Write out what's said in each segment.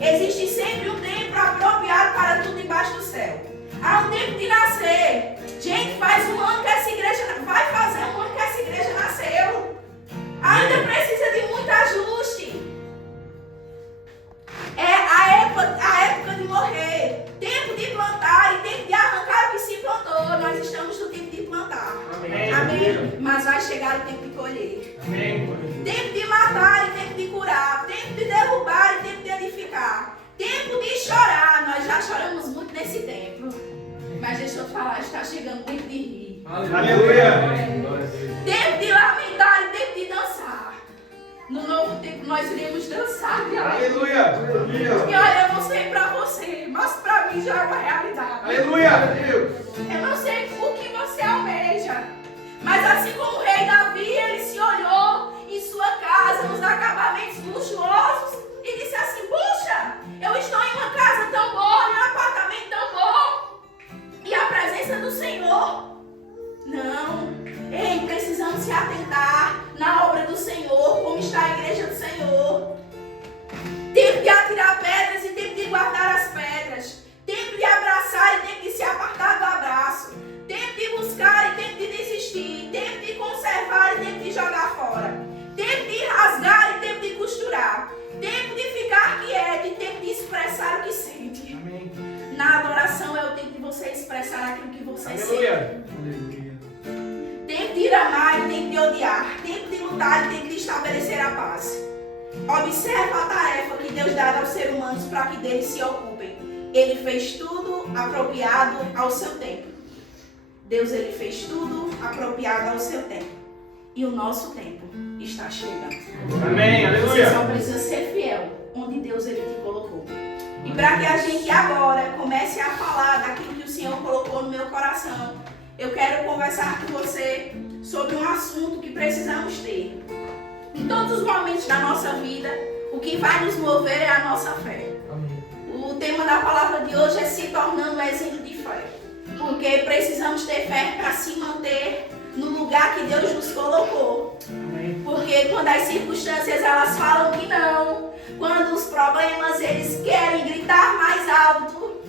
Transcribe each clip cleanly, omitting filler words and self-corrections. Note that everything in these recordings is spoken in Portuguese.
Existe sempre um tempo apropriado para tudo debaixo do céu. Há um tempo de nascer. Gente, faz um ano que essa igreja, vai fazer um ano que essa igreja nasceu. Ainda precisa de muito ajuste. É a época de morrer. Tempo de plantar e tempo de arrancar o que se plantou. Nós estamos no tempo de plantar. Amém. Mas vai chegar o tempo de colher. Tempo de matar e tempo de curar. Tempo de derrubar e tempo de edificar. Tempo de chorar. Nós já choramos muito nesse tempo. Mas deixa eu te falar, está chegando o tempo de rir. Aleluia. Tempo de lamentar e tempo de dançar. No novo tempo nós iremos dançar. Aleluia. E olha, eu não sei pra você, mas pra mim já é uma realidade. Aleluia. Eu não sei o que você almeja, mas assim como o rei Davi, ele se olhou em sua casa, nos acabamentos luxuosos, e disse assim: puxa, eu estou em uma casa tão boa, em um apartamento tão bom, e a presença do Senhor. Não, ei, precisamos se atentar na obra do Senhor, como está a igreja do Senhor. Tempo de atirar pedras e tempo de guardar as pedras. Tempo de abraçar e tempo de se apartar do abraço. Tempo de buscar e tempo de desistir. Tempo de conservar e tempo de jogar fora. Tempo de rasgar e tempo de costurar. Tempo de ficar quieto e tempo de expressar o que sente. Amém. Na adoração é o tempo de você expressar aquilo que você sente. Tempo de amar e tempo de odiar. Tempo de lutar e tempo de estabelecer a paz. Observa a tarefa que Deus dá aos seres humanos para que deles se ocupem. Ele fez tudo apropriado ao seu tempo. Deus, ele fez tudo apropriado ao seu tempo. E o nosso tempo está chegando. Amém, aleluia. Você só precisa ser fiel onde Deus ele te colocou. E para que a gente agora comece a falar daquilo que o Senhor colocou no meu coração, eu quero conversar com você sobre um assunto que precisamos ter. Em todos os momentos da nossa vida, o que vai nos mover é a nossa fé. Amém. O tema da palavra de hoje é se tornando um exemplo de fé. Porque precisamos ter fé para se manter no lugar que Deus nos colocou. Amém. Porque quando as circunstâncias elas falam que não, quando os problemas eles querem gritar mais alto,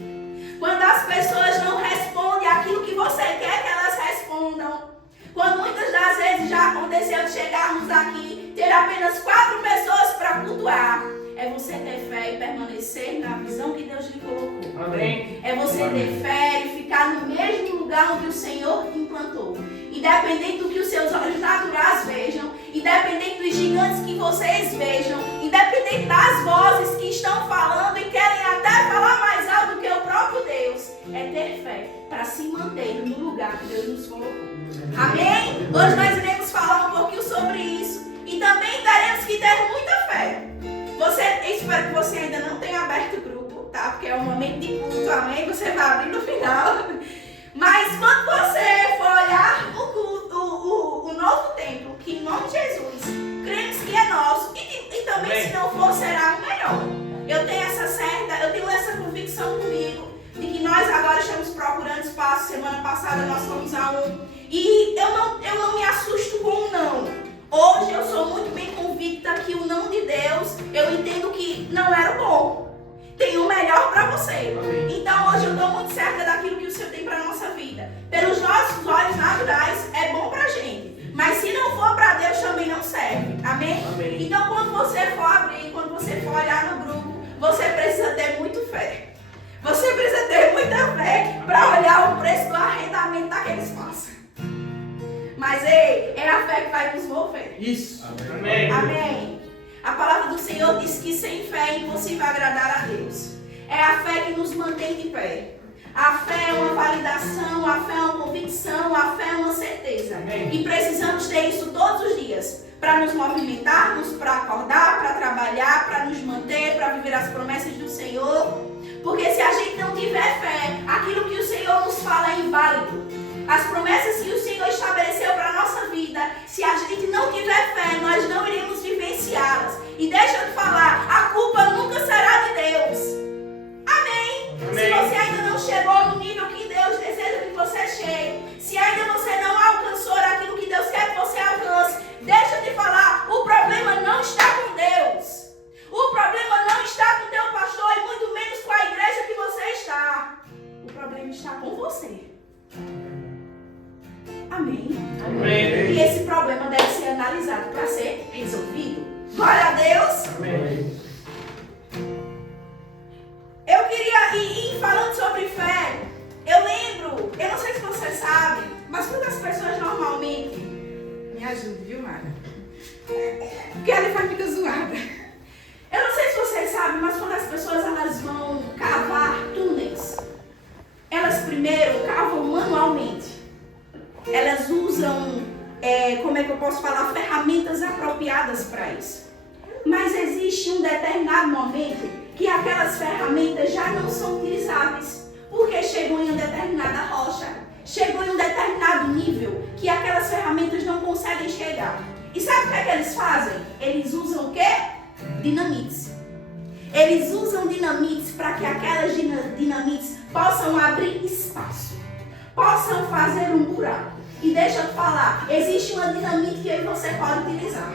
quando as pessoas não respondem aquilo que você quer que elas respondam, quando muitas das vezes já aconteceu de chegarmos aqui, ter apenas 4 pessoas para cultuar, é você ter fé e permanecer na visão que Deus lhe colocou. Amém. É você ter fé e ficar no mesmo lugar onde o Senhor te implantou. Independente do que os seus olhos naturais vejam, independente dos gigantes que vocês vejam, independente das vozes que estão falando e querem até falar mais alto que o próprio Deus, é ter fé para se manter no lugar que Deus nos colocou. Amém? Hoje nós iremos falar um pouquinho sobre isso e também teremos que ter muita fé. Espero que você ainda não tenha aberto o grupo, tá? Porque é um momento de culto, amém? Você vai abrir no final. Mas quando você for olhar o novo templo, que em nome de Jesus, cremos que é nosso, e também amém. Se não for, será o melhor. Eu tenho essa convicção comigo, de que nós agora estamos procurando espaço. Semana passada nós fomos a um, e eu não me assusto com o não. Hoje eu sou muito bem convicta que o não de Deus, eu entendo que não era o bom. Tem o melhor para você. Amém. Então hoje eu estou muito certa daquilo que o Senhor tem para a nossa vida. Pelos nossos olhos naturais é bom para a gente. Mas se não for para Deus também não serve. Amém? Amém. Então quando você for abrir, quando você for olhar no grupo, você precisa ter muito fé. Você precisa ter muita fé para olhar o preço do arrendamento daquele espaço. Mas ei, é a fé que vai nos mover. Isso. Amém. Amém. A palavra do Senhor diz que sem fé é impossível agradar a Deus. É a fé que nos mantém de pé. A fé é uma validação, a fé é uma convicção, a fé é uma certeza. Amém. E precisamos ter isso todos os dias. Para nos movimentarmos, para acordar, para trabalhar, para nos manter, para viver as promessas do Senhor. Porque se a gente não tiver fé, aquilo que o Senhor nos fala é inválido. As promessas que o Senhor estabeleceu para a nossa vida, se a gente não tiver fé, nós não iremos vivenciá-las. E deixa eu te falar, a culpa nunca será de Deus. Amém? Amém. Se você ainda não chegou no nível que Deus deseja que você chegue, se ainda você não alcançou aquilo que Deus quer que você alcance, deixa eu te falar, o problema não está com Deus. O problema não está com teu abençoada. Eu não sei se vocês sabem, mas quando as pessoas elas vão cavar túneis, elas primeiro cavam manualmente. Elas usam, como é que eu posso falar, ferramentas apropriadas para isso. Mas existe um determinado momento que aquelas ferramentas já não são utilizáveis, porque chegou em uma determinada rocha, chegou em um determinado nível que aquelas ferramentas não conseguem chegar. E sabe o que é que eles fazem? Eles usam o quê? Dinamites. Eles usam dinamites para que aquelas dinamites possam abrir espaço, possam fazer um buraco. E deixa eu te falar, existe uma dinamite que você pode utilizar.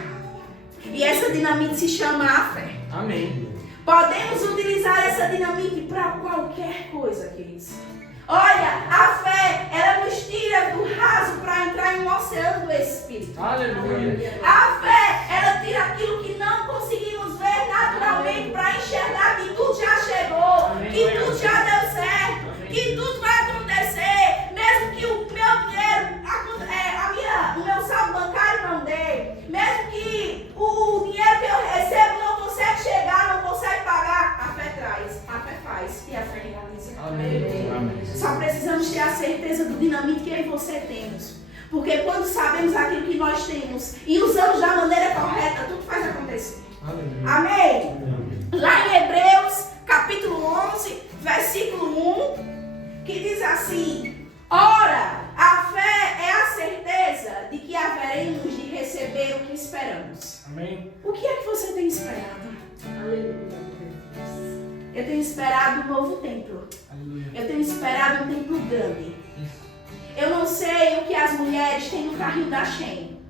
E essa dinamite se chama a fé. Amém. Podemos utilizar essa dinamite para qualquer coisa, queridos. Olha, a fé, ela nos tira do raso para entrar em um oceano do Espírito. Aleluia. A fé, ela tira aquilo que não conseguimos ver naturalmente para enxergar que tudo já chegou, Amém. que tudo já deu certo, que tudo vai acontecer, mesmo que o meu dinheiro, o meu saldo bancário não dê, mesmo que o dinheiro que eu recebo não consegue chegar, não consegue pagar, a fé traz, a fé faz e a fé realiza. Amém. Amém. Só precisamos ter a certeza do dinamite que eu e você temos. Porque quando sabemos aquilo que nós temos e usamos da maneira correta, tudo faz acontecer. Aleluia. Amém? Lá em Hebreus, capítulo 11, versículo 1, que diz assim: ora, a fé é a certeza de que haveremos de receber o que esperamos. Amém. O que é que você tem esperado? Aleluia. Eu tenho esperado um novo templo. Aleluia. Eu tenho esperado um templo grande. Eu não sei o que as mulheres têm no carrinho da Shein,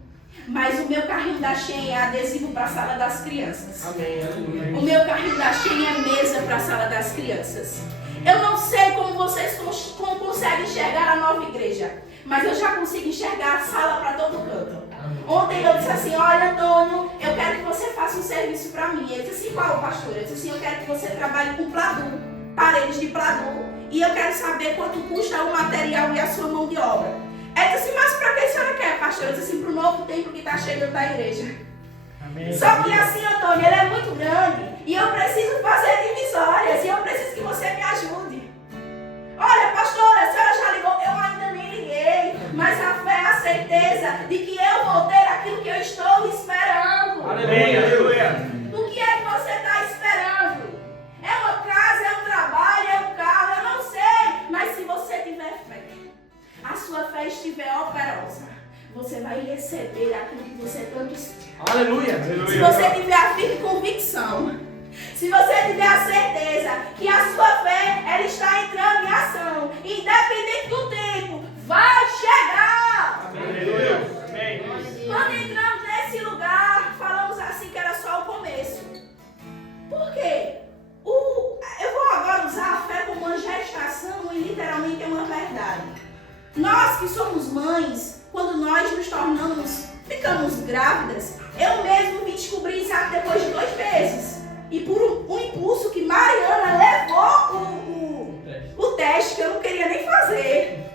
mas o meu carrinho da Shein é adesivo para a sala das crianças. Amém. Aleluia. O meu carrinho da Shein é mesa para a sala das crianças. Eu não sei como vocês conseguem enxergar a nova igreja, mas eu já consigo enxergar a sala para todo canto. Ontem eu disse assim: olha, Antônio, eu quero que você faça um serviço para mim. Ele disse assim: qual, pastor? Eu disse assim: eu quero que você trabalhe com pladur, paredes de pladur, e eu quero saber quanto custa o material e a sua mão de obra. Ele disse assim: mas para que a senhora quer, pastor? Eu disse assim: para o novo templo que está chegando da igreja. Amém. Só que assim, Antônio, ele é muito grande e eu preciso fazer divisórias e eu preciso que você me ajude. Olha, pastora, a senhora já ligou? Eu ainda nem liguei, mas a fé é a certeza de que eu vou ter aquilo que eu estou esperando. Amém. Aleluia. O que é que você está esperando? É uma casa, é um trabalho, é um carro, eu não sei. Mas se você tiver fé, a sua fé estiver operosa, você vai receber aquilo que você tanto espera. Aleluia. Se você tiver a firme convicção, se você tiver a certeza que a sua fé ela está entrando em ação, independente do tempo, vai chegar. Aleluia. Amém. Quando entramos nesse lugar, falamos assim que era só o começo. Por quê? Eu vou agora usar a fé como uma gestação e literalmente é uma verdade. Nós que somos mães, quando nós nos ficamos grávidas, eu mesmo me descobri, sabe, depois de 2 meses. E por um impulso que Mariana levou o teste, que eu não queria nem fazer.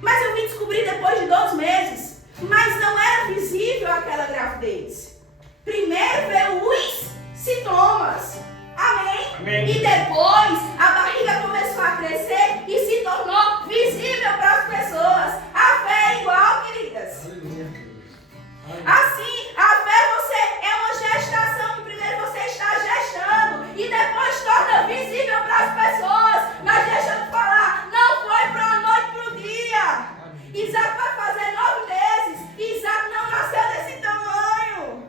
Mas eu me descobri depois de 2 meses. Mas não era visível aquela gravidez. Primeiro veio os sintomas. Amém? Amém. E depois a barriga começou a crescer e se tornou visível para as pessoas. A fé é igual, queridas. Aleluia. Assim, a fé é uma gestação que primeiro você está gestando e depois torna visível para as pessoas. Mas deixa eu te falar, não foi para a noite para o dia. Isaac vai fazer 9 meses. Isaac não nasceu desse tamanho.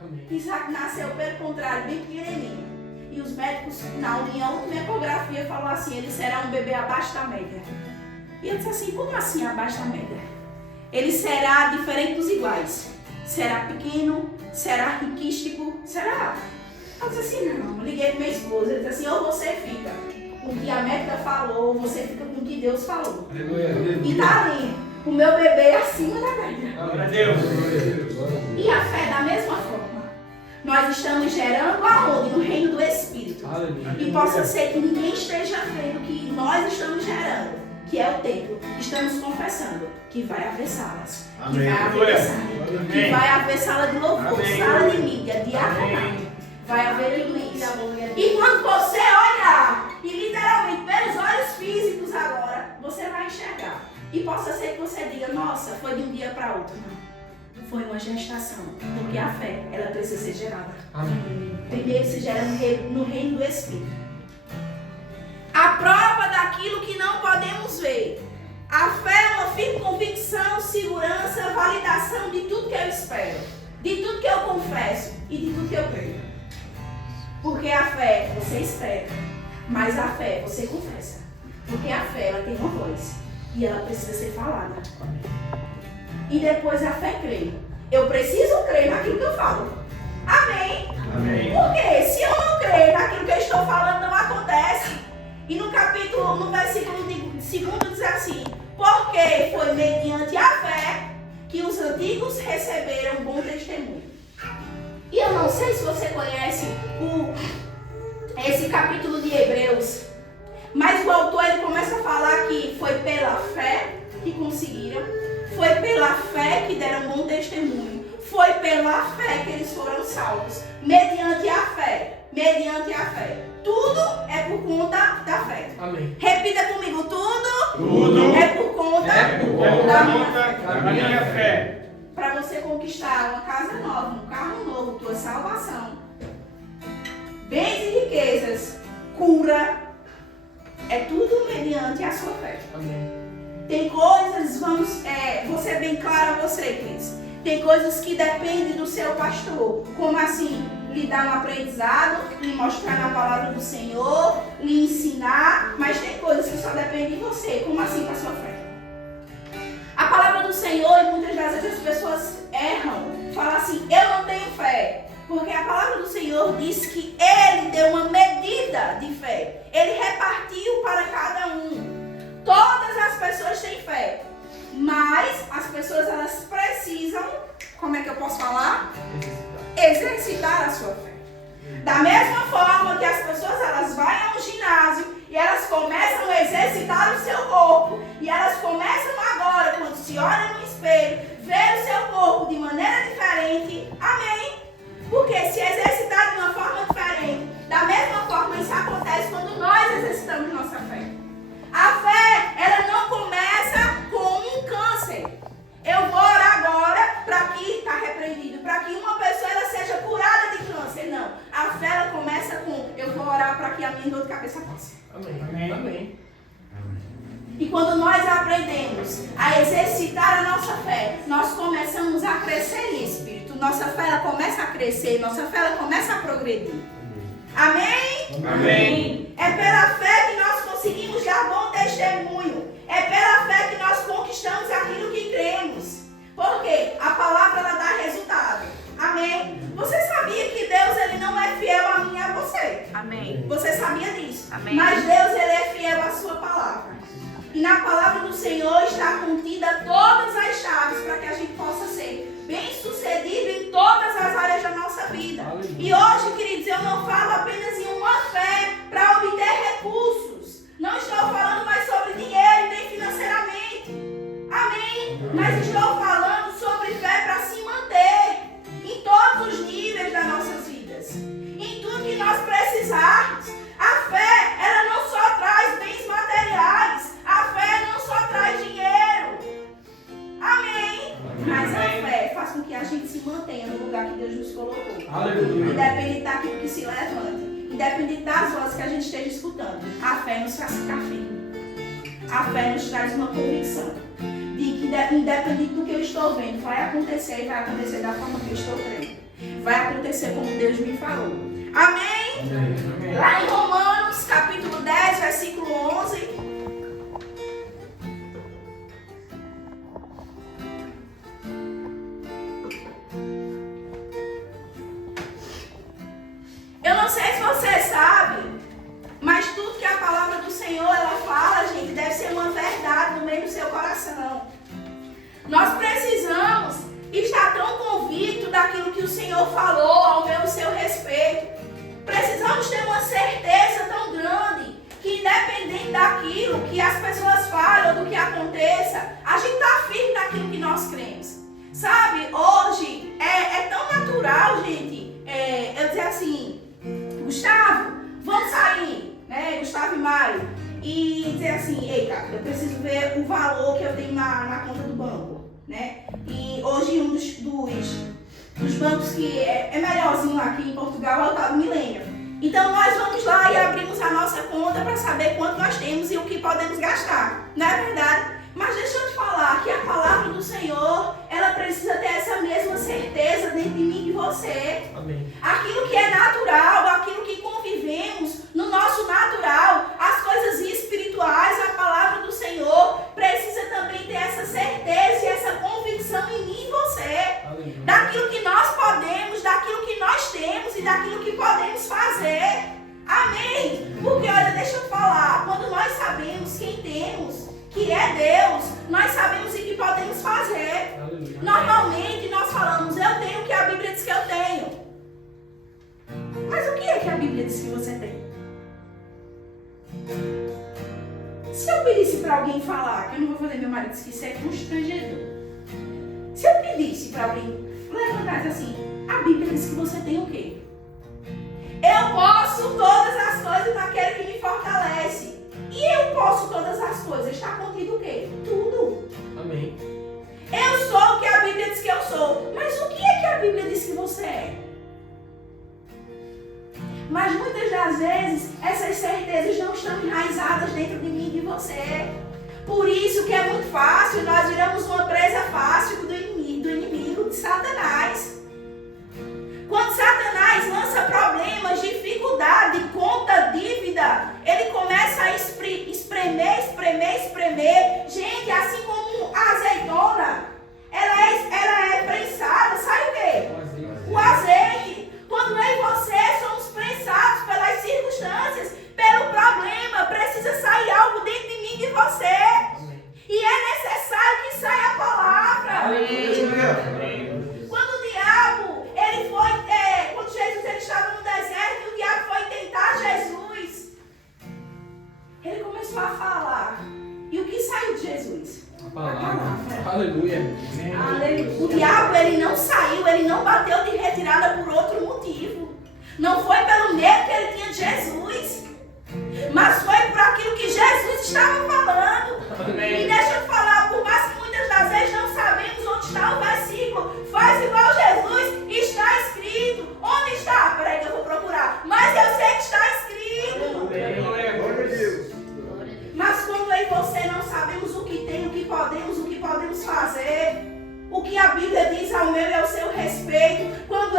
Amém. Isaac nasceu pelo contrário, bem pequenininho. E os médicos, na última ecografia, falaram assim: ele será um bebê abaixo da média. E eu disse assim: como assim abaixo da média? Ele será diferente dos iguais. Será pequeno, será riquístico, será? Eu disse assim: não. Liguei para minha esposa. Ele disse assim: ou você fica com o que a médica falou, ou você fica com o que Deus falou. Aleluia. E tá ali, o meu bebê é acima da média. Glória a Deus. E a fé da mesma forma. Nós estamos gerando aonde? No reino do Espírito. Aleluia. E possa ser que ninguém esteja vendo que nós estamos gerando, que é o templo. Estamos confessando que vai haver salas, que Amém. vai haver Aleluia. mensagem, que Amém. vai haver sala de louvor, Amém. sala de mídia, de uma gestação, porque a fé, ela precisa ser gerada. Amém. Primeiro se gera no reino do Espírito. A prova daquilo que não podemos ver. A fé é uma firme convicção, segurança, validação de tudo que eu espero, de tudo que eu confesso e de tudo que eu creio. Porque a fé você espera, mas a fé você confessa. Porque a fé ela tem uma voz e ela precisa ser falada. E depois a fé crê. Eu preciso crer naquilo que eu falo. Amém? Amém. Porque se eu não crer naquilo que eu estou falando, não acontece. E no versículo 2 diz assim: porque foi mediante a fé que os antigos receberam bom testemunho. E eu não sei se você conhece esse capítulo de Hebreus, mas o autor ele começa a falar que foi pela fé que conseguiram, foi pela fé que deram bom testemunho, foi pela fé que eles foram salvos, mediante a fé. Mediante a fé. Tudo é por conta da fé. Amém. Repita comigo, Tudo é por conta da minha fé. Para você conquistar uma casa nova, um carro novo, tua salvação, bens e riquezas, cura, é tudo mediante a sua fé. Amém. Tem coisas, vou ser bem clara a você, Cris. Tem coisas que dependem do seu pastor. Como assim? Lhe dar um aprendizado, lhe mostrar na palavra do Senhor, lhe ensinar, mas tem coisas que só dependem de você. Como assim com a sua fé? A palavra do Senhor, e muitas das vezes as pessoas erram, falam assim: eu não tenho fé. Porque a palavra do Senhor diz que Ele deu uma medida de fé. Ele repartiu para cada um. Todas as pessoas têm fé. Mas as pessoas elas precisam, como é que eu posso falar? Exercitar a sua fé. Da mesma forma que as pessoas elas vão ao ginásio e elas começam a exercitar o seu corpo. E elas começam agora, quando se olham no espelho, ver o seu corpo de maneira diferente. Amém? Porque se exercitar de uma forma diferente, da mesma forma isso acontece quando nós exercitamos nossa fé. A fé, ela não começa com um câncer. Eu vou orar agora para que está repreendido, para que uma pessoa ela seja curada de câncer. Não. A fé ela começa com: eu vou orar para que a minha dor de cabeça passe. Amém. Amém. Amém. E quando nós aprendemos a exercitar a nossa fé, nós começamos a crescer em espírito. Nossa fé ela começa a crescer, nossa fé ela começa a progredir. Amém? Amém. É pela fé que nós conseguimos dar bom testemunho. É pela fé que nós conquistamos aquilo que cremos. Porque a palavra ela dá resultado. Amém? Você sabia que Deus ele não é fiel a mim e a você? Amém. Você sabia disso? Amém. Mas Deus ele é fiel à sua palavra. E na palavra do Senhor está contida todas as chaves para que a gente possa ser bem-sucedido em todas as áreas da nossa vida. Aleluia. E hoje, queridos, eu não falo apenas em uma fé para obter recursos. Não estou falando mais sobre dinheiro nem financeiramente. Amém? Mas estou falando sobre fé para se manter em todos os níveis das nossas vidas. Em tudo que nós precisarmos. A fé, ela não só traz bens materiais. A fé não só traz dinheiro. Amém? Mas a fé faz com que a gente se mantenha no lugar que Deus nos colocou. Aleluia. Independente daquilo que se levante. Independente das vozes que a gente esteja escutando. A fé nos faz ficar firme. A fé nos traz uma convicção de que independente do que eu estou vendo, vai acontecer e vai acontecer da forma que eu estou crendo. Vai acontecer como Deus me falou. Amém? Amém. Lá em Romanos, capítulo 10, versículo 11. Eu não sei se você sabe, mas tudo que a palavra do Senhor ela fala, gente, deve ser uma verdade no meio do seu coração. Nós precisamos estar tão convictos daquilo que o Senhor falou ao meu e seu respeito. Precisamos ter uma certeza tão grande que independente daquilo que as pessoas falam, do que aconteça, a gente está firme naquilo que nós cremos. Sabe, hoje é tão natural, gente, eu dizer assim: Gustavo, vamos sair, né? Gustavo e Mário, e dizer assim: eita, eu preciso ver o valor que eu tenho na conta do banco, né? E hoje um dos bancos que é melhorzinho aqui em Portugal, é o tal do Milênio. Então nós vamos lá e abrimos a nossa conta para saber quanto nós temos e o que podemos gastar. Não é verdade? Mas deixa eu te falar que a palavra do Senhor, ela precisa ter essa mesma certeza dentro de mim e de você. Amém. Aquilo que é natural, aquilo que convivemos no nosso natural, as coisas espirituais, a palavra do Senhor precisa também ter essa certeza e essa convicção em mim e você. Aleluia. Daquilo que nós podemos, daquilo que nós temos e daquilo que podemos fazer. Amém? Porque olha, deixa eu falar, quando nós sabemos quem temos, que é Deus, nós sabemos o que podemos fazer. Aleluia. Normalmente nós falamos, eu tenho o que a Bíblia diz que eu tenho. Mas o que é que a Bíblia diz que você tem? Se eu pedisse para alguém falar, que eu não vou fazer, meu marido disse que isso é constrangedor. Se eu pedisse para alguém levantar assim, a Bíblia diz que você tem o quê? Eu posso todas as coisas naquele que me fortalece. E eu posso todas as coisas. Está contido o quê? Tudo. Amém. Eu sou o que a Bíblia diz que eu sou. Mas o que é que a Bíblia diz que você é? Mas muitas das vezes, essas certezas não estão enraizadas dentro de mim e de você. Por isso que é muito fácil, nós viramos uma presa fácil do inimigo, de Satanás. Quando Satanás lança problemas, dificuldade, conta, dívida, ele começa a espremer. Gente, assim como a azeitona, ela é prensada, sai o quê? O azeite. Quando eu e você somos prensados pelas circunstâncias, pelo problema, precisa sair algo dentro de mim e de você. E é necessário que saia a palavra. Quando o diabo, quando Jesus estava no deserto e o diabo foi tentar Jesus, ele começou a falar. E o que saiu de Jesus? A palavra. Aleluia. Aleluia. O diabo, ele não saiu, ele não bateu de retirada por outro motivo. Não foi pelo medo que ele tinha de Jesus, mas foi por aquilo que Jesus estava falando. Amém. E deixa eu falar, por mais que muitas das vezes não sabemos onde está o versículo, faz igual Jesus, está escrito. Onde está? Peraí que eu vou procurar. Mas eu sei que está escrito. Glória a Deus. Mas quando eu e você não sabemos o que tem, o que podemos fazer, o que a Bíblia diz ao meu e ao seu respeito, quando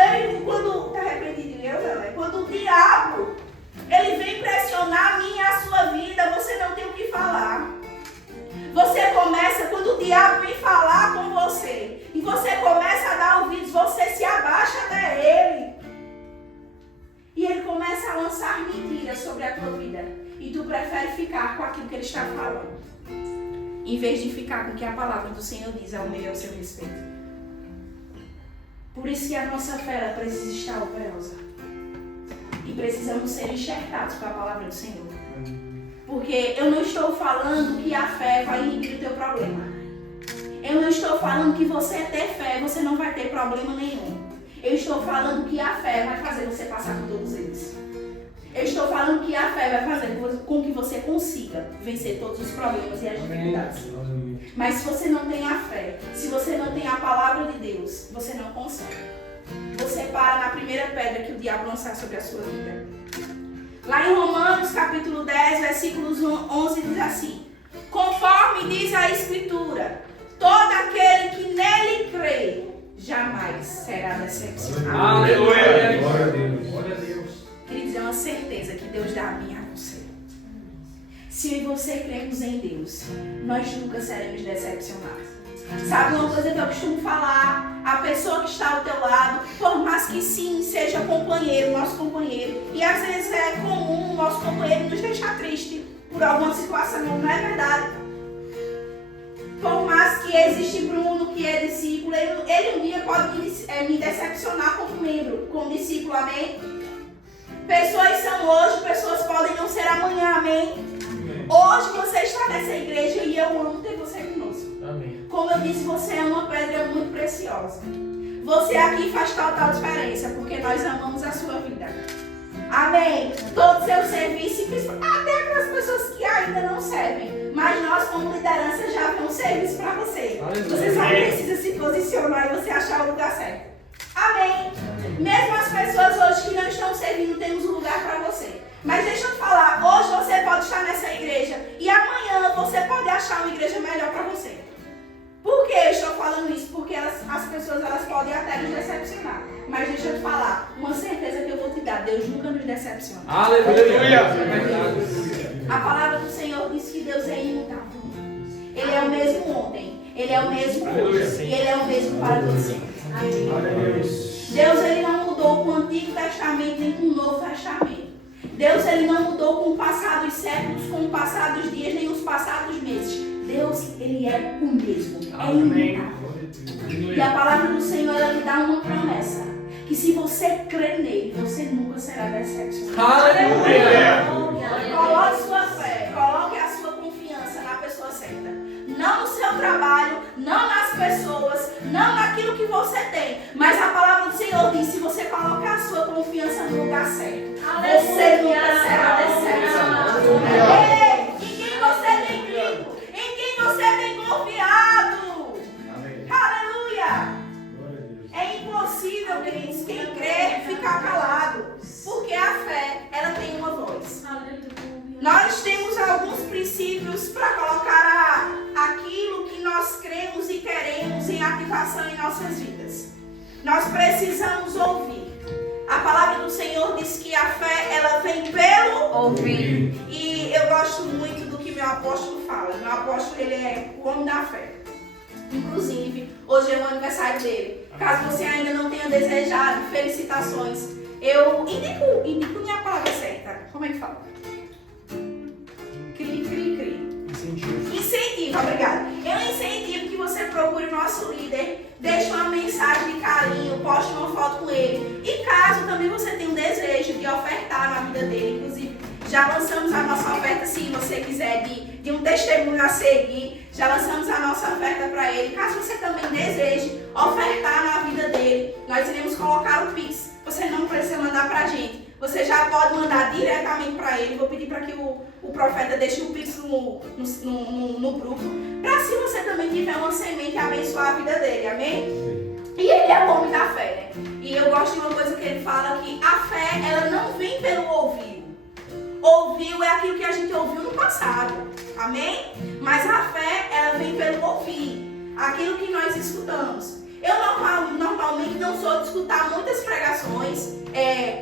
está repreendido em Deus, quando o diabo, ele vem pressionar a mim e a sua vida, você não tem o que falar. Você começa, quando o diabo vem falar com você, e você começa a dar ouvidos, você se abaixa até ele. E ele começa a lançar mentiras sobre a tua vida. E tu prefere ficar com aquilo que ele está falando, em vez de ficar com o que a palavra do Senhor diz ao meu e ao seu respeito. Por isso que a nossa fé ela precisa estar operosa. E precisamos ser enxertados pela palavra do Senhor. Porque eu não estou falando que a fé vai inibir o teu problema. Eu não estou falando que você ter fé, você não vai ter problema nenhum. Eu estou falando que a fé vai fazer você passar por todos eles. Eu estou falando que a fé vai fazer com que você consiga vencer todos os problemas e as dificuldades. Mas se você não tem a fé, se você não tem a palavra de Deus, você não consegue. Você para na primeira pedra que o diabo lançar sobre a sua vida. Lá em Romanos capítulo 10, versículos 11 diz assim: conforme diz a Escritura, todo aquele que nele crê jamais será decepcionado. Aleluia. Glória a Deus. Glória a Deus. Queridos, é uma certeza que Deus dá a mim e a você. Se eu e você cremos em Deus, nós nunca seremos decepcionados. Sabe uma coisa que eu costumo falar? A pessoa que está ao teu lado, por mais que sim, seja companheiro, nosso companheiro, e às vezes é comum o nosso companheiro nos deixar triste por alguma situação, não é verdade? Por mais que existe Bruno, que é discípulo, ele um dia pode me decepcionar como membro, como discípulo, amém? Pessoas são hoje, pessoas podem não ser amanhã, amém? Hoje você está nessa igreja e eu amo ter você conosco. Amém. Como eu disse, você é uma pedra muito preciosa. Você aqui faz total diferença, porque nós amamos a sua vida. Amém. Todo seu serviço, até aquelas pessoas que ainda não servem. Mas nós, como liderança, já temos um serviço para você. Você só precisa se posicionar e você achar o lugar certo. Amém. Mesmo as pessoas hoje que não estão servindo, temos um lugar para você. Mas deixa eu te falar, hoje você pode estar nessa igreja e amanhã você pode achar uma igreja melhor para você. Por que eu estou falando isso? Porque as pessoas elas podem até nos decepcionar. Mas deixa eu te falar, uma certeza que eu vou te dar, Deus nunca nos decepciona. Aleluia. A palavra do Senhor diz que Deus é imutável. Ele é o mesmo ontem, Ele é o mesmo hoje e Ele é o mesmo para todos sempre. Deus ele não mudou com o Antigo Testamento nem com o Novo Testamento. Deus ele não mudou com o passar dos séculos, com o passar dos dias, nem os passados meses. Deus ele é o mesmo, é imutável. E a palavra do Senhor ela lhe dá uma promessa, que se você crer nele, você nunca será decepcionado. Aleluia. Coloque sua fé, coloque a sua confiança na pessoa certa. Não no seu trabalho, não nas pessoas, não naquilo que você tem. Mas a palavra do Senhor diz, se você colocar a sua confiança no lugar certo, você nunca será decepcionado. Em quem você tem crido, em quem você tem confiado. Aleluia. É impossível, queridos, quem crer ficar calado. Porque a fé, ela tem uma voz. Nós temos alguns princípios para colocar aquilo que nós cremos e queremos em ativação em nossas vidas. Nós precisamos ouvir. A palavra do Senhor diz que a fé, ela vem pelo ouvir. E eu gosto muito do que meu apóstolo fala. Meu apóstolo, ele é o homem da fé. Inclusive, hoje é o aniversário dele. Caso você ainda não tenha desejado, felicitações. Eu indico minha palavra certa. Como é que fala? Incentivo, obrigada. Eu incentivo que você procure o nosso líder, deixe uma mensagem de carinho, poste uma foto com ele. E caso também você tenha um desejo de ofertar na vida dele, inclusive já lançamos a nossa oferta, se você quiser, de um testemunho a seguir, já lançamos a nossa oferta para ele. Caso você também deseje ofertar na vida dele, nós iremos colocar o Pix. Você não precisa mandar para a gente. Você já pode mandar diretamente para ele. Vou pedir para que o profeta deixe o Pix no grupo. Para se você também tiver uma semente, abençoar a vida dele. Amém? E ele é o homem da fé, né? E eu gosto de uma coisa que ele fala, que a fé, ela não vem pelo ouvido. Ouviu é aquilo que a gente ouviu no passado. Amém? Mas a fé, ela vem pelo ouvir. Aquilo que nós escutamos. Eu normalmente não sou de escutar muitas pregações.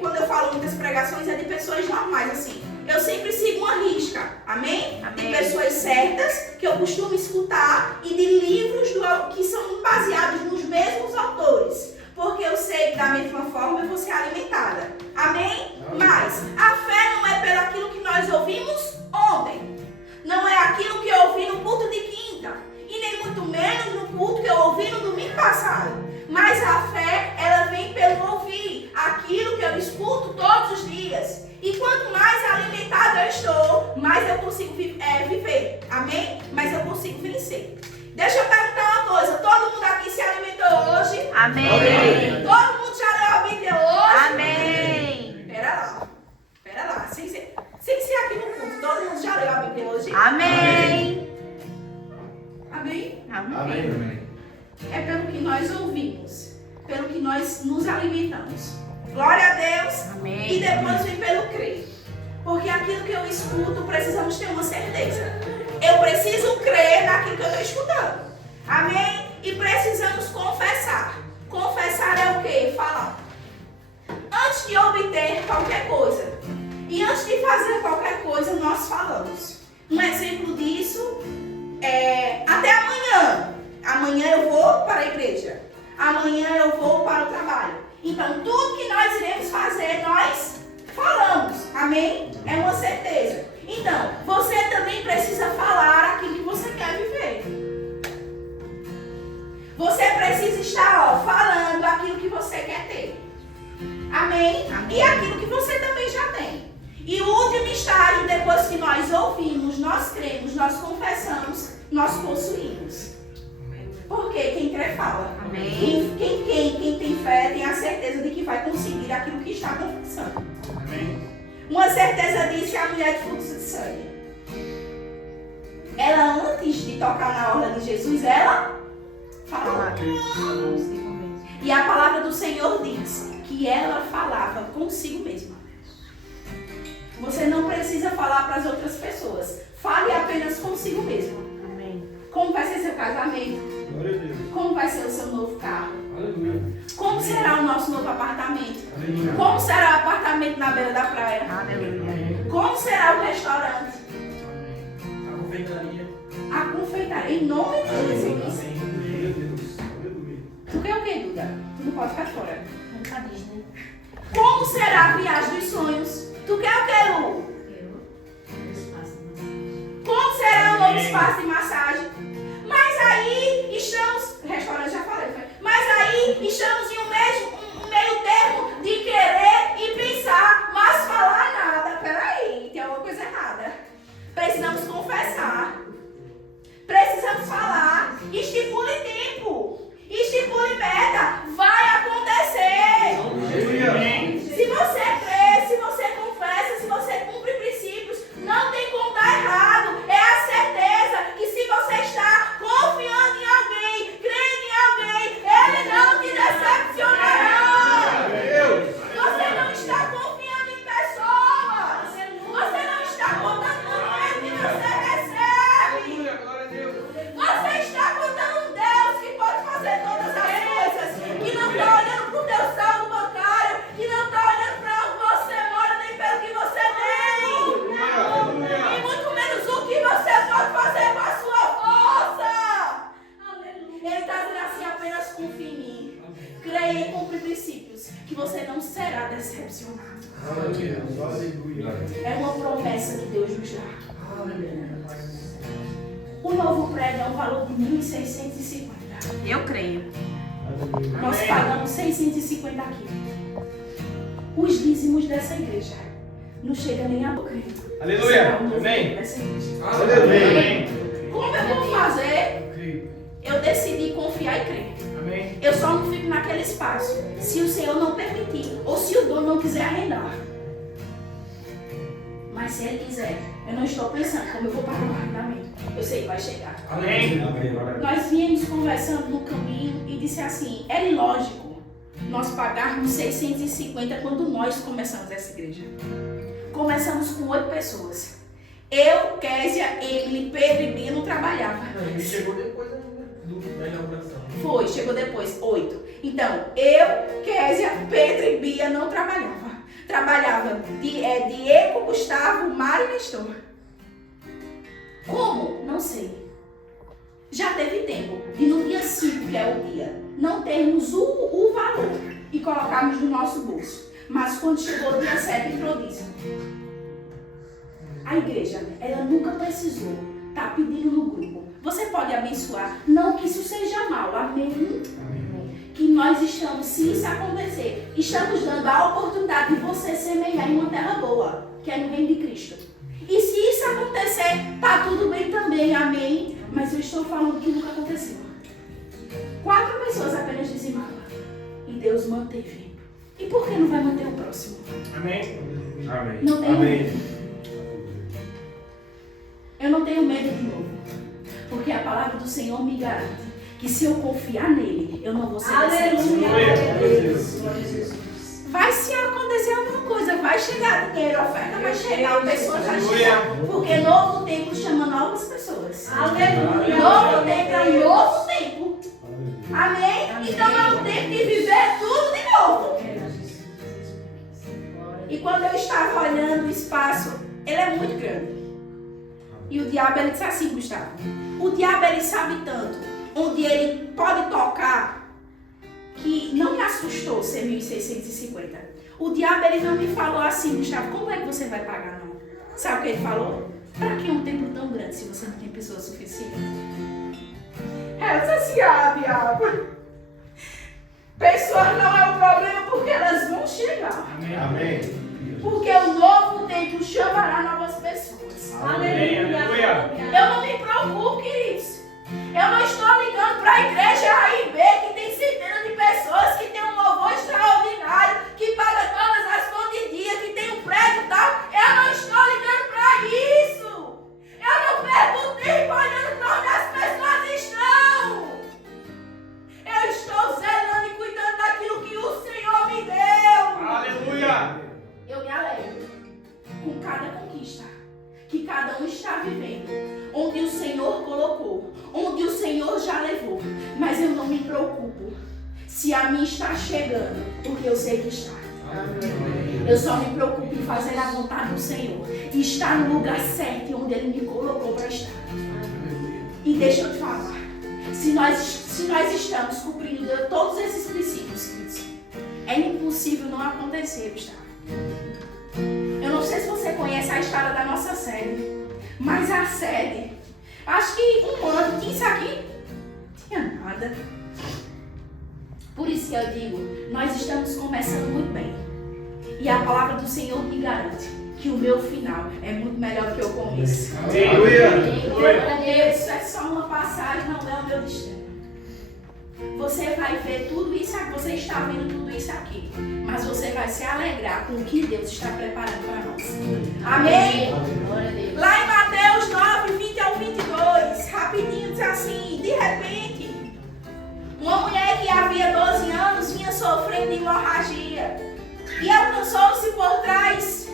Quando eu falo muitas pregações, é de pessoas normais, assim. Eu sempre sigo uma risca, amém? De pessoas certas, que eu costumo escutar, e de livros que são baseados nos mesmos autores. Porque eu sei que da mesma forma eu vou ser alimentada, amém? Mas a fé não é pelo aquilo que nós ouvimos ontem. Não é aquilo que eu ouvi no culto de quinta. E nem muito menos no culto que eu ouvi no domingo passado. Mas a fé, ela vem pelo ouvir aquilo que eu escuto todos os dias. E quanto mais alimentado eu estou, mais eu consigo viver. Amém? Mas eu consigo vencer. Deixa eu perguntar uma coisa. Todo mundo aqui se alimentou hoje? Amém. Todo mundo já leu a Bíblia hoje? Amém. Pera lá. Sem ser aqui no culto. Todo mundo já leu a Bíblia hoje? Amém. Amém? Amém. É pelo que nós ouvimos, pelo que nós nos alimentamos. Glória a Deus. Amém. E depois vem pelo crer. Porque aquilo que eu escuto, precisamos ter uma certeza. Eu preciso crer naquilo que eu estou escutando. Amém? E precisamos confessar. Confessar é o quê? Falar. Antes de obter qualquer coisa, e antes de fazer qualquer coisa, nós falamos. Um exemplo disso é: até amanhã. Amanhã eu vou para a igreja. Amanhã eu vou para o trabalho. Então, tudo que nós iremos fazer, nós falamos. Amém? É uma certeza. Então, você também precisa falar aquilo que você quer viver. Você precisa estar falando aquilo que você quer ter. Amém? E aquilo que você também já tem. E o último estágio, depois que nós ouvimos, nós cremos, nós confessamos, nós possuímos. Porque quem crê fala. Amém. Quem tem fé tem a certeza de que vai conseguir aquilo que está confessando. Amém. Uma certeza disso é a mulher de fluxo de sangue. Ela, antes de tocar na orla de Jesus, ela falava. E a palavra do Senhor diz que ela falava consigo mesma. Você não precisa falar para as outras pessoas. Fale apenas consigo mesmo. Amém. Como vai ser seu casamento? Glória a Deus. Como vai ser o seu novo carro? Aleluia. Como será o nosso novo apartamento? Aleluia. Como será o apartamento na beira da praia? Aleluia. Como será o restaurante? A confeitaria. A confeitaria, em nome de Jesus. Glória a Deus. Aleluia. Tu quer o que, Duda? Tu não pode ficar fora. Como será a viagem dos sonhos? Tu quer o que, Lu? Como será o novo espaço de massagem? Mas aí estamos... Restaurante já falei, foi? Mas aí estamos em um meio termo de querer e pensar, mas falar nada. Peraí, tem alguma coisa errada. Precisamos confessar. Precisamos falar. Estipule tempo. Estipule meta. Vai acontecer. Aleluia. Se você crê, se você confessa, se você cumpre princípios, não tem como dar errado. É a certeza que se você está confiando em alguém, crendo em alguém, ele não te decepcionará. Você não está confiando em pessoas. Você não está contando com o que você recebe. Aleluia. Glória a Deus. Você está contando um Deus que pode fazer todas as coisas, que não está olhando para o teu saldo bancário, que não está olhando para onde você mora, nem pelo que você tem. E muito menos o que você pode fazer com a sua força. Ele está dizendo assim, apenas confie em mim. Creia e cumpre princípios, que você não será decepcionado. Aleluia. Aleluia. É uma promessa que Deus nos dá. O novo prédio é um valor de 1.650. Eu creio. Nós pagamos 650 aqui. Os dízimos dessa igreja não chegam nem a boca. Aleluia. Será o novo Amém. prédio dessa igreja. Aleluia. Como eu vou fazer? Eu decidi confiar e crer. Amém. Eu só não fico naquele espaço se o Senhor não permitir ou se o dono não quiser arrendar. Mas se ele quiser, eu não estou pensando como eu vou pagar o arrendamento. Eu sei que vai chegar. Amém. Nós viemos conversando no caminho e disse assim, é lógico nós pagarmos 650 quando nós começamos essa igreja. Começamos com 8 pessoas. Eu, Késia, Emily, Pedro e Bia não trabalhava. Ele chegou depois da inauguração. Foi, chegou depois, 8. Então, eu, Késia, Pedro e Bia não trabalhava. Trabalhava Diego, Gustavo, Mário e Nestor. Como? Não sei. Já teve tempo de no dia 5, que é o dia, não termos o valor e colocarmos no nosso bolso. Mas quando chegou o dia 7, entrou dízimo. A igreja, ela nunca precisou estar pedindo no grupo. Você pode abençoar. Não que isso seja mal. Amém? Que nós estamos, se isso acontecer, estamos dando a oportunidade de você semear em uma terra boa, que é no reino de Cristo. E se isso acontecer, tá tudo bem também, amém? Mas eu estou falando que nunca aconteceu. 4 pessoas apenas dizimavam. E Deus manteve. E por que não vai manter o próximo? Amém. Amém. Não tem Amém. medo. Eu não tenho medo de novo. Porque a palavra do Senhor me garante que se eu confiar nele, eu não vou ser decepcionado. Vai se acontecer alguma coisa, vai chegar dinheiro, a oferta vai chegar, a pessoa vai chegar. Porque novo tempo chama novas pessoas. Aleluia. Novo tempo é um novo tempo. Amém? Então é um tempo de viver tudo de novo. E quando eu estava olhando o espaço, ele é muito grande. E o diabo, ele disse assim, Gustavo, o diabo, ele sabe tanto onde ele pode tocar, que não me assustou ser 1.650. O diabo, ele não me falou assim, Gustavo, como é que você vai pagar, não? Sabe o que ele falou? Para que um templo tão grande se você não tem pessoa suficiente? Eu disse assim, diabo, pessoas não é o problema porque elas vão chegar. Amém. Porque o novo tempo chamará novas pessoas. Amém. Aleluia. Eu não me preocupo, queridos. Eu não estou ligando para a igreja A e B, que tem centenas de pessoas, que tem um louvor extraordinário, que paga todas as contas de dia, que tem um prédio e tal. Eu não estou ligando para isso. Eu não perco tempo olhando para onde as pessoas estão. Eu estou zelando e cuidando daquilo que o Senhor me deu. Aleluia. Eu me alegro com cada conquista que cada um está vivendo, onde o Senhor colocou, onde o Senhor já levou. Mas eu não me preocupo se a mim está chegando, porque eu sei que está. Eu só me preocupo em fazer a vontade do Senhor e estar no lugar certo onde Ele me colocou para estar. E deixa eu te falar, se nós estamos cumprindo todos esses princípios, é impossível não acontecer, Gustavo. Eu não sei se você conhece a história da nossa sede, mas a sede, acho que um ano tinha isso aqui, não tinha nada. Por isso que eu digo, nós estamos começando muito bem. E a palavra do Senhor me garante que o meu final é muito melhor que o começo. Aleluia. Isso é só uma passagem, não é o meu destino. Você vai ver tudo isso aqui, você está vendo tudo isso aqui, mas você vai se alegrar com o que Deus está preparando para nós. Amém? Lá em Mateus 9, 20 ao 22, rapidinho diz assim: de repente, uma mulher que havia 12 anos vinha sofrendo hemorragia e alcançou-se por trás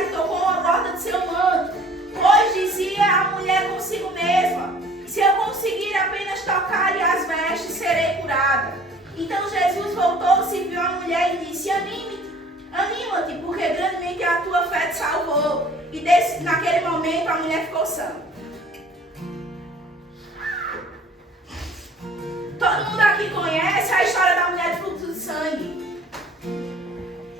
e tocou a borda de seu manto, pois dizia a mulher consigo mesma: se eu conseguir apenas tocar-lhe as vestes, serei curada. Então Jesus voltou-se, viu a mulher e disse: anima-te, porque grandemente a tua fé te salvou. E naquele momento a mulher ficou sã. Todo mundo aqui conhece a história da mulher de fluxo de sangue.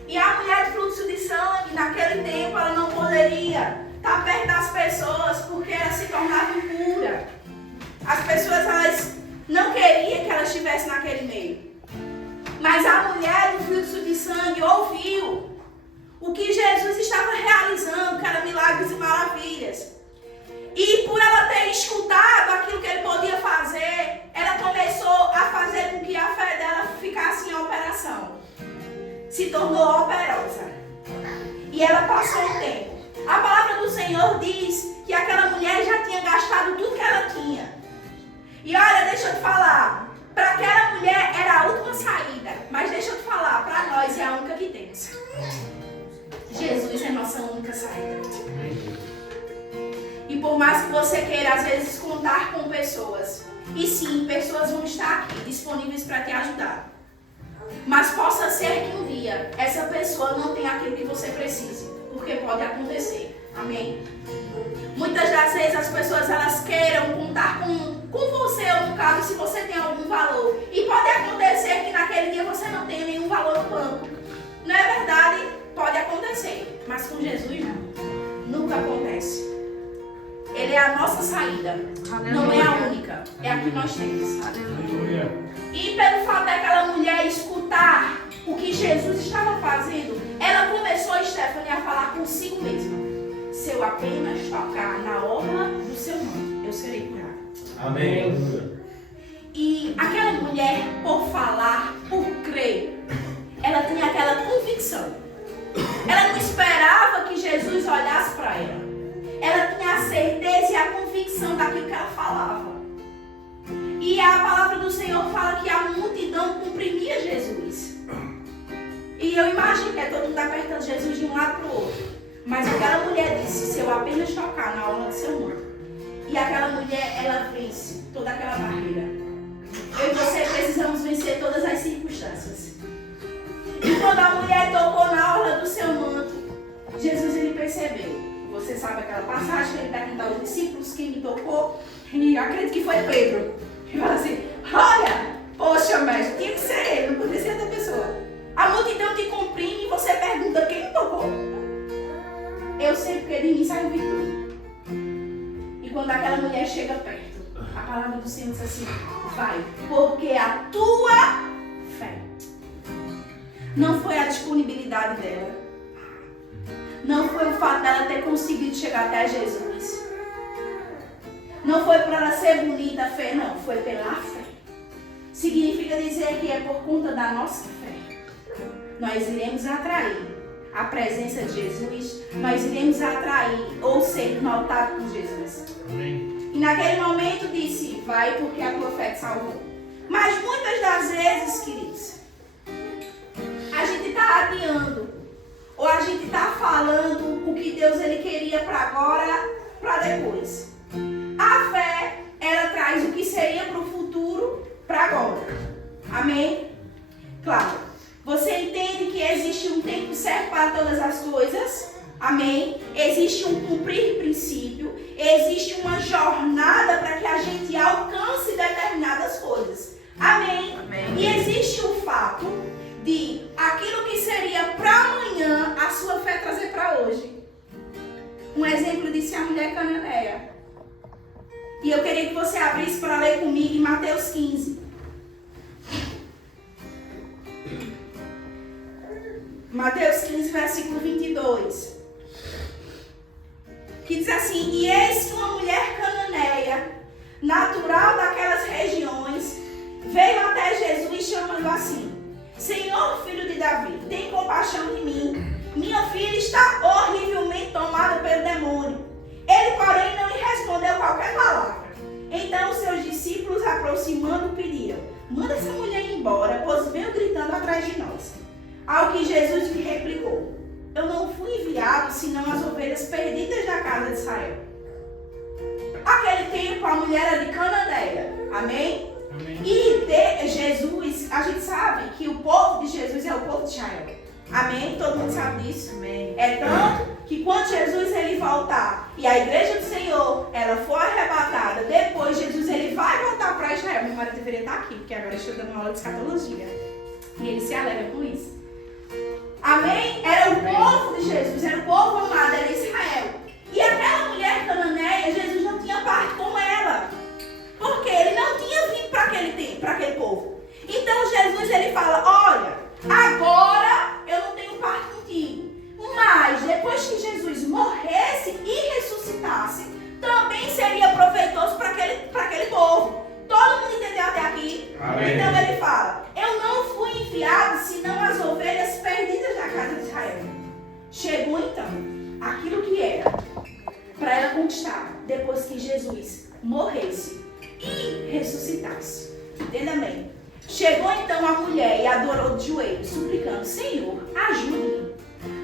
E a mulher de fluxo de sangue, naquele tempo, ela não poderia estar perto das pessoas porque ela se tornava impura. As pessoas, elas não queriam que ela estivesse naquele meio. Mas a mulher do fluxo de sangue ouviu o que Jesus estava realizando, que eram milagres e maravilhas. E por ela ter escutado aquilo que ele podia fazer, ela começou a fazer com que a fé dela ficasse em operação. Se tornou operosa. E ela passou um tempo. A palavra do Senhor diz que aquela mulher já tinha gastado tudo que ela tinha. E olha, deixa eu te falar, para aquela mulher era a última saída, mas deixa eu te falar, para nós é a única que temos. Jesus é a nossa única saída. E por mais que você queira, às vezes, contar com pessoas, e sim, pessoas vão estar aqui, disponíveis para te ajudar. Mas possa ser que um dia, essa pessoa não tenha aquilo que você precise, porque pode acontecer. Amém? Muitas das vezes as pessoas elas queiram contar com você, ou no caso, se você tem algum valor. E pode acontecer que naquele dia você não tenha nenhum valor no banco. Não é verdade? Pode acontecer. Mas com Jesus não. Nunca acontece. Ele é a nossa saída. Aleluia. Não é a única. É a que nós temos. Aleluia. E pelo fato daquela mulher escutar o que Jesus estava fazendo, ela começou, Stephanie, a falar consigo mesma: se eu apenas tocar na orla do seu manto, eu serei curada. Amém. E aquela mulher, por falar, por crer, ela tinha aquela convicção. Ela não esperava que Jesus olhasse para ela. Ela tinha a certeza e a convicção daquilo que ela falava. E a palavra do Senhor fala que a multidão comprimia Jesus. E eu imagino que todo mundo apertando Jesus de um lado para o outro. Mas aquela mulher disse: se eu apenas tocar na orla do seu manto. E aquela mulher, ela vence toda aquela barreira. Eu e você precisamos vencer todas as circunstâncias. E quando a mulher tocou na orla do seu manto, Jesus, ele percebeu. Você sabe aquela passagem que ele pergunta aos discípulos quem me tocou? E eu acredito que foi Pedro. Ele fala assim: olha, poxa, mestre, tinha que ser ele, não podia ser outra pessoa. A multidão te comprime e você pergunta quem me tocou. Eu sei porque de mim saiu virtude. E quando aquela mulher chega perto, a palavra do Senhor diz assim: vai, porque a tua fé. Não foi a disponibilidade dela. Não foi o fato dela ter conseguido chegar até Jesus. Não foi por ela ser bonita a fé, não. Foi pela fé. Significa dizer que é por conta da nossa fé. Nós iremos atrair a presença de Jesus. Nós iremos atrair ou ser notados por Jesus. Amém. E naquele momento disse, vai porque a tua fé te salvou. Mas muitas das vezes, queridos, a gente está adiando. Ou a gente está falando o que Deus ele queria para agora, para depois. A fé, ela traz o que seria para o futuro, para agora. Amém? Claro. Você entende que existe um tempo certo para todas as coisas? Amém? Existe um cumprir princípio. Existe uma jornada para que a gente alcance determinadas coisas. Amém? Amém. E existe o fato de aquilo que seria para amanhã, a sua fé trazer para hoje. Um exemplo disse a mulher cananeia. E eu queria que você abrisse para ler comigo em Mateus 15. Mateus 15, versículo 22. Que diz assim: e eis que uma mulher cananeia, natural daquelas regiões, veio até Jesus chamando assim: Senhor, filho de Davi, tem compaixão de mim. Minha filha está horrivelmente tomada pelo demônio. Ele, porém, não lhe respondeu qualquer palavra. Então os seus discípulos, aproximando, pediram: manda essa mulher embora, pois veio gritando atrás de nós. Ao que Jesus lhe replicou: eu não fui enviado senão as ovelhas perdidas da casa de Israel. Aquele tempo a mulher era de Cananeia. Amém? Amém. E de Jesus, a gente sabe que o povo de Jesus é o povo de Israel. Amém? Todo mundo sabe disso? Amém. É tanto que quando Jesus ele voltar e a igreja do Senhor ela for arrebatada, depois Jesus ele vai voltar para Israel. Meu marido deveria estar aqui, porque agora estou dando uma aula de escatologia. E ele se alegra com isso. Amém? Era o povo de Jesus, era o povo amado, era Israel. E aquela mulher cananeia, Jesus não tinha parte com ela. Porque ele não tinha vindo para aquele tempo, para aquele povo. Então Jesus ele fala: olha, agora eu não tenho parte contigo. Mas depois que Jesus morresse e ressuscitasse, também seria proveitoso para aquele povo. Todo mundo entendeu até aqui? Amém. Então ele fala: eu não fui enviado senão as ovelhas perdidas da casa de Israel. Chegou então aquilo que era para ela conquistar depois que Jesus morresse e ressuscitasse. Entenda bem. Chegou então a mulher e adorou de joelhos, suplicando: Senhor, ajude-me.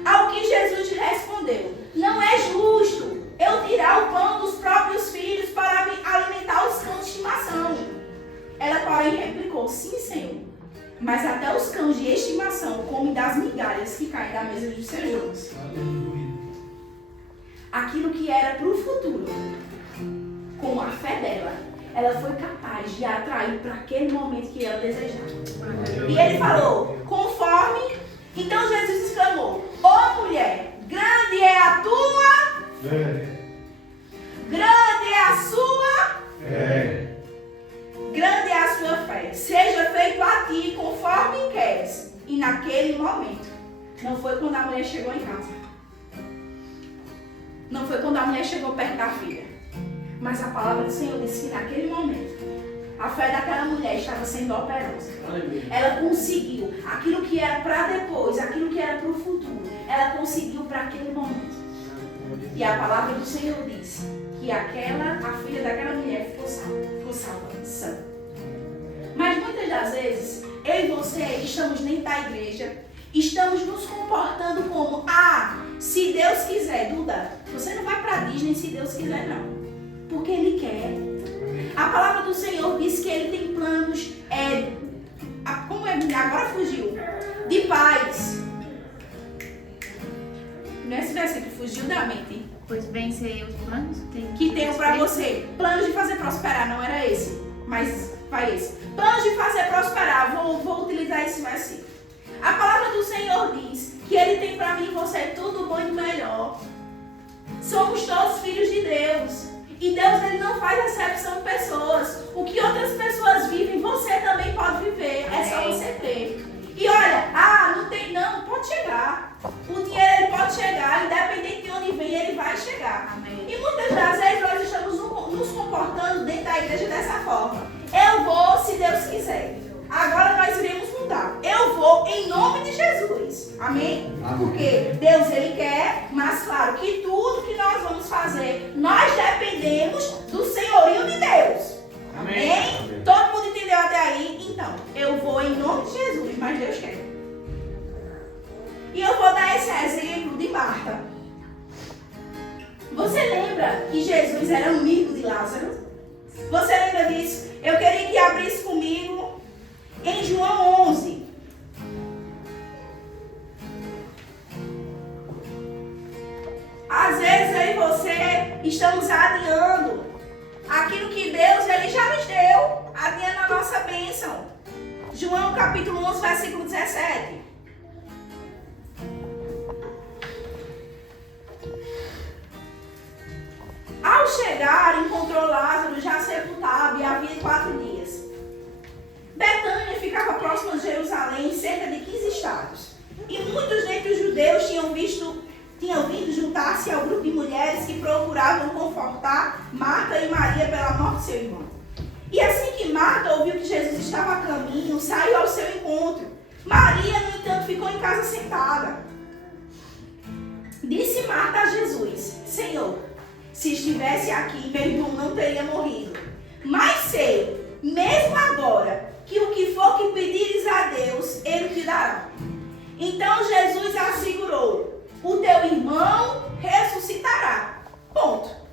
Ao que Jesus lhe respondeu: não é justo eu tirar o pão dos próprios filhos para alimentar os cães de estimação. Ela, porém, replicou: sim, Senhor, mas até os cães de estimação comem das migalhas que caem da mesa dos seus donos. Aquilo que era para o futuro, com a fé dela, ela foi capaz de atrair para aquele momento que ela desejava. E ele falou: conforme. Então Jesus exclamou: ó mulher, grande é a tua Fé. grande é a sua Fé. grande é a sua fé. Seja feito a ti conforme queres. E naquele momento, não foi quando a mulher chegou em casa, não foi quando a mulher chegou perto da filha, mas a palavra do Senhor disse que naquele momento a fé daquela mulher estava sendo operosa. Ela conseguiu aquilo que era para depois, aquilo que era para o futuro, ela conseguiu para aquele momento. E a palavra do Senhor diz que a filha daquela mulher ficou salva, sã. Mas muitas das vezes, eu e você estamos dentro da igreja, estamos nos comportando como: se Deus quiser. Duda, você não vai para Disney se Deus quiser, não. Porque Ele quer. A palavra do Senhor diz que Ele tem planos, agora fugiu, de paz. Nesse versículo fugiu da mente. Pois bem, sei os planos Que tenho para você. Planos de fazer prosperar, não era esse, mas vai esse. Planos de fazer prosperar, vou utilizar esse versículo. A palavra do Senhor diz que Ele tem para mim e você tudo bom e melhor. Somos todos filhos de Deus. E Deus ele não faz exceção de pessoas. O que outras pessoas vivem, você também pode viver. É só você ter. E olha, não, pode chegar. O dinheiro ele pode chegar, independente de onde vem, ele vai chegar. Amém. E muitas das vezes nós estamos nos comportando Jesus. Amém? Porque Deus, Ele quer, mas claro que tudo que nós vamos fazer, nós dependemos do senhorio de Deus. Amém? Todo mundo entendeu até aí? Então, eu vou em nome de Jesus, mas Deus quer. E eu vou dar esse exemplo de Marta. Você lembra que Jesus era amigo de Lázaro? Você lembra disso? Eu queria que abrisse comigo em João 11. Às vezes eu e você estamos adiando aquilo que Deus Ele já nos deu, adiando a nossa bênção. João capítulo 11, versículo 17. Ao chegar, encontrou Lázaro já sepultado e havia 4 dias. Betânia ficava próxima de Jerusalém, cerca de 15 estados. E muitos dentre os judeus tinham vindo juntar-se ao grupo de mulheres que procuravam confortar Marta e Maria pela morte de seu irmão. E assim que Marta ouviu que Jesus estava a caminho, saiu ao seu encontro. Maria, no entanto, ficou em casa sentada. Disse Marta a Jesus: Senhor, se estivesse aqui, meu irmão não teria morrido. Mas sei, mesmo agora, que o que for que pedires a Deus, Ele te dará. Então Jesus assegurou: o teu irmão ressuscitará. Ponto.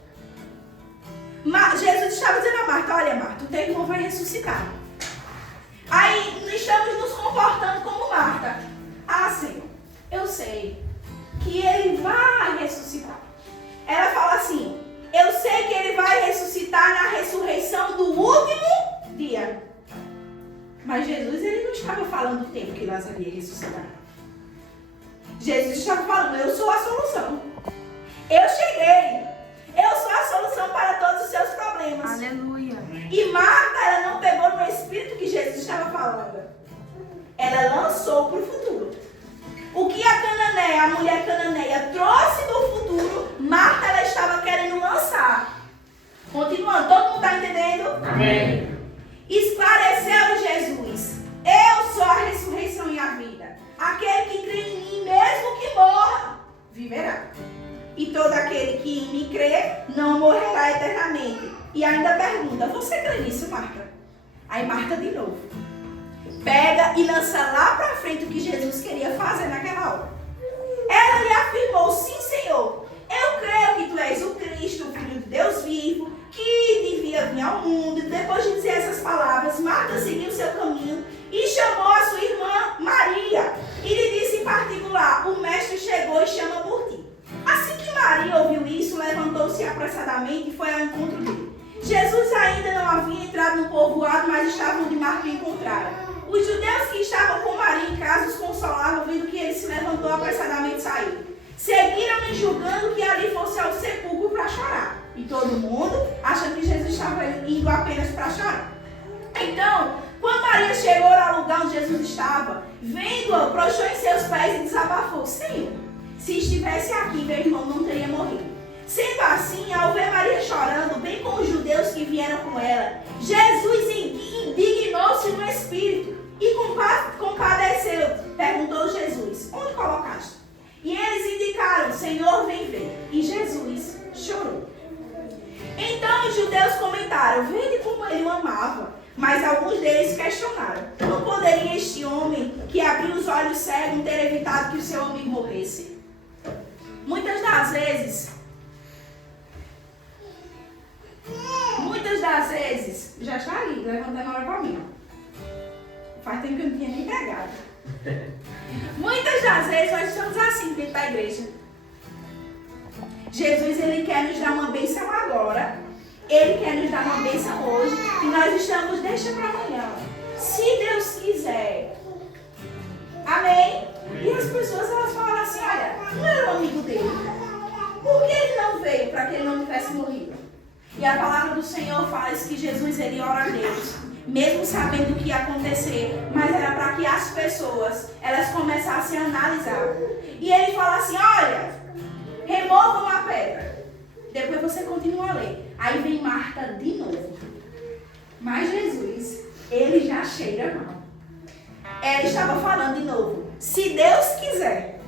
Jesus estava dizendo a Marta: olha, Marta, o teu irmão vai ressuscitar. Aí estamos nos comportando como Marta. Ah, Senhor, eu sei que ele vai ressuscitar. Ela fala assim: eu sei que ele vai ressuscitar na ressurreição do último dia. Mas Jesus, ele não estava falando do tempo que Lázaro ia ressuscitar. Jesus estava falando: eu sou a solução. Eu cheguei. Eu sou a solução para todos os seus problemas. Aleluia. E Marta, ela não pegou no espírito que Jesus estava falando. Ela lançou para o futuro. O que a mulher cananeia, trouxe do futuro, Marta, ela estava querendo lançar. Continuando, todo mundo está entendendo? Amém. Esclareceu Jesus: eu sou a ressurreição e a vida. Aquele que crê em mim, mesmo que morra, viverá. E todo aquele que em mim crê, não morrerá eternamente. E ainda pergunta: você crê nisso, Marta? Aí Marta de novo pega e lança lá para frente o que Jesus queria fazer naquela hora. Ela lhe afirmou: sim, Senhor, eu creio que tu és o Cristo, o Filho de Deus vivo, que devia vir ao mundo. E depois de dizer essas palavras, Marta seguiu seu caminho e chamou a sua irmã Maria. E lhe disse em particular: o mestre chegou e chama por ti. Assim que Maria ouviu isso, levantou-se apressadamente e foi ao encontro dele. Jesus ainda não havia entrado no povoado, mas estava onde Marta o encontrara. Os judeus que estavam com Maria em casa os consolavam, vendo que ele se levantou apressadamente e saiu. Seguiram-me julgando que ali fosse ao sepulcro para chorar. E todo mundo achando que Jesus estava indo apenas para chorar. Então, quando Maria chegou ao lugar onde Jesus estava, vendo-o, prostrou em seus pés e desabafou: Senhor, se estivesse aqui, meu irmão não teria morrido. Sendo assim, ao ver Maria chorando, bem com os judeus que vieram com ela, Jesus indignou-se no espírito e compadeceu. Perguntou Jesus: onde colocaste? E eles indicaram: Senhor, vem ver. E Jesus chorou. Então os judeus comentaram: vede como ele o amava. Mas alguns deles questionaram: não poderia este homem que abriu os olhos cegos ter evitado que o seu amigo morresse? Muitas das vezes, já está ali, levantando a hora para mim. Faz tempo que eu não tinha nem pregado. Muitas das vezes nós estamos assim dentro da igreja. Jesus, ele quer nos dar uma bênção agora. Ele quer nos dar uma bênção hoje. E nós estamos, deixa para amanhã. Se Deus quiser. Amém? E as pessoas, elas falam assim: olha, não era um amigo dele. Por que ele não veio para que ele não tivesse morrido? E a palavra do Senhor faz que Jesus, ele ora a Deus, mesmo sabendo o que ia acontecer, mas era para que as pessoas, elas começassem a analisar. E ele fala assim: olha, removam a pedra. Depois você continua a ler. Aí vem Marta de novo. Mas Jesus, ele já cheira mal. Ela estava falando de novo: Se Deus quiser.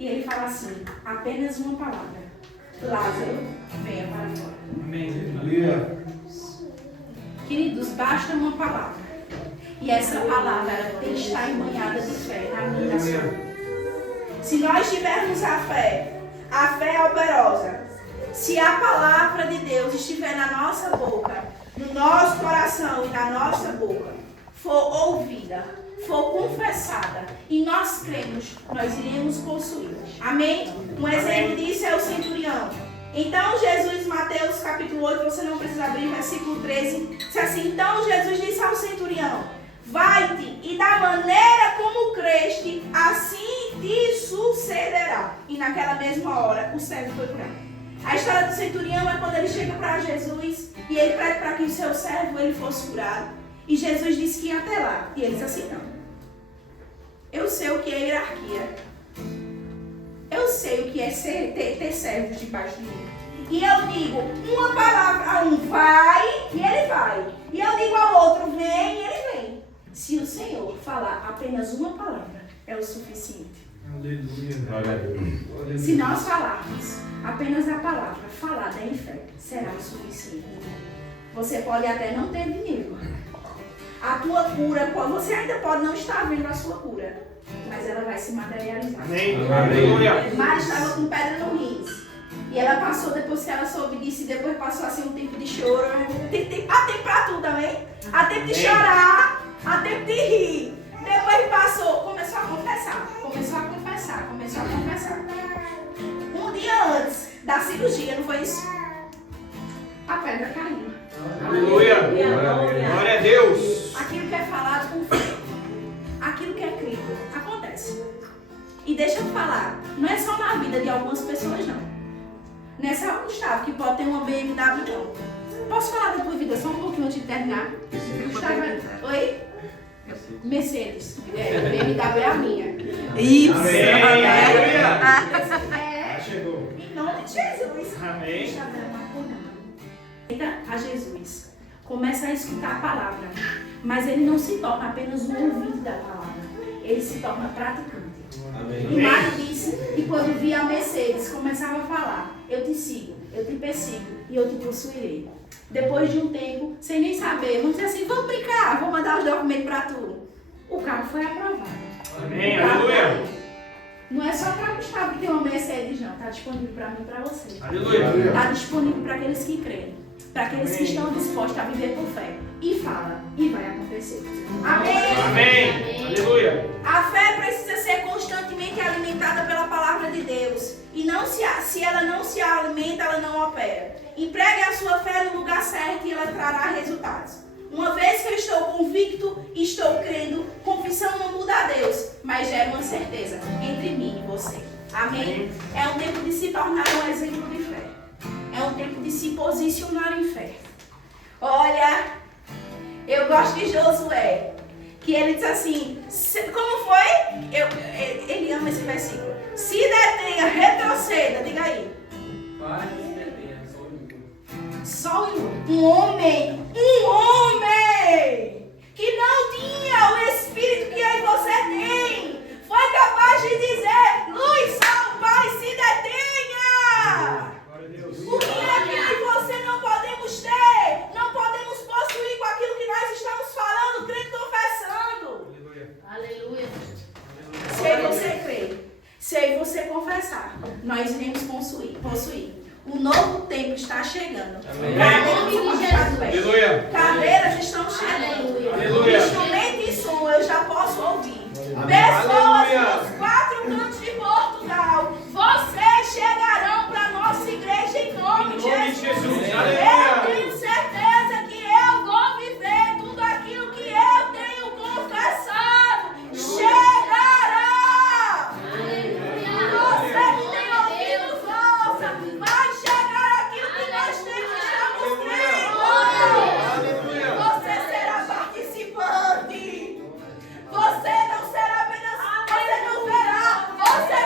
E ele fala assim, apenas uma palavra. Lázaro, venha para fora. Amém. Aleluia. Queridos, basta uma palavra. E essa palavra ela tem que estar embanhada de fé na minha e na sua. Se nós tivermos a fé é operosa. Se a palavra de Deus estiver na nossa boca, no nosso coração e na nossa boca, for ouvida, for confessada e nós cremos, nós iremos possuir. Amém? Um exemplo disso é o centurião. Então Jesus, Mateus capítulo 8, você não precisa abrir, versículo 13, diz assim, então Jesus disse ao centurião, vai-te e da maneira como creste, assim te sucederá. E naquela mesma hora, o servo foi curado. A história do centurião é quando ele chega para Jesus e ele pede para que o seu servo ele fosse curado. E Jesus disse que ia até lá. E ele disse assim, não. Eu sei o que é hierarquia. Eu sei o que é ter servos debaixo de mim. E eu digo uma palavra a um, vai, e ele vai. E eu digo ao outro, vem, e ele vem. Se o Senhor falar apenas uma palavra, é o suficiente. Aleluia. Glória a Deus. Se nós falarmos apenas a palavra falada em fé, será o suficiente. Você pode até não ter dinheiro. A tua cura, você ainda pode não estar vendo a sua cura, mas ela vai se materializar. Amém. Aleluia. Mari estava com pedra no rins. E ela passou, depois que ela soube disso, e depois passou assim um tempo de choro. Há tempo pra tudo, amém? Há tempo de chorar, há tempo de rir. Depois passou, começou a confessar. Um dia antes da cirurgia, não foi isso? A pedra caiu. Aleluia. Glória a Deus. Aquilo que é falado com fé, aquilo que é crido, acontece. E deixa eu falar, não é só na vida de algumas pessoas, não. Não é só o Gustavo que pode ter uma BMW, não. Posso falar da tua vida só um pouquinho antes de terminar? Gustavo, oi? Mercedes. BMW é a minha. Isso. Amém. Aleluia. Chegou. Em nome de Jesus. Amém. Gustavo é uma cunhada. Eita, a Jesus. Começa a escutar a palavra. Mas ele não se torna apenas um ouvinte da palavra. Ele se torna praticante. Amém. E Mário disse que quando via a Mercedes, começava a falar, eu te sigo, eu te persigo e eu te possuirei. Depois de um tempo, sem nem saber, vamos dizer assim, vamos brincar, vou mandar os documentos para tu. O carro foi aprovado. Amém. Aleluia. Não é só para Gustavo que tem uma Mercedes, não. Está disponível para mim e para você. Aleluia. Está disponível para aqueles que creem. Para aqueles que estão dispostos a viver por fé. E fala, e vai acontecer. Amém. Amém. Aleluia. A fé precisa ser constantemente alimentada pela palavra de Deus. E não se ela não se alimenta, ela não opera. Empregue a sua fé no lugar certo e ela trará resultados. Uma vez que eu estou convicto e estou crendo, confissão não muda a Deus, mas gera uma certeza entre mim e você. Amém? É um tempo de se tornar um exemplo de fé. É um tempo de se posicionar em fé. Olha, eu gosto de Josué, que ele diz assim, como foi? Ele ama esse versículo. Se detenha, retroceda, diga aí. Só um homem que não tinha o espírito que eu e você tem, foi capaz de dizer, luz, sal, pai, se detenha. O que é que eu e você não podemos ter? Não podemos possuir com aquilo que nós estamos falando, crendo e confessando. Aleluia. Se você crer, se você confessar, nós iremos possuir. O novo tempo está chegando. Aleluia. Cadeiras estão chegando. Aleluia. Instrumento e som eu já posso ouvir. Amém. Pessoas dos 4 cantos de Portugal, vocês chegarão para a nossa igreja em nome de Jesus. Eu Aleluia. tenho certeza que eu vou viver tudo aquilo que eu tenho confessado. Chegará. Você que tem ouvido, ouça. Vai chegar aquilo que nós temos, estamos crendo. Você será participante. Você não será apenas, você não verá. Você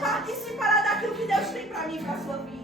participará daquilo que Deus tem para mim e para a sua vida.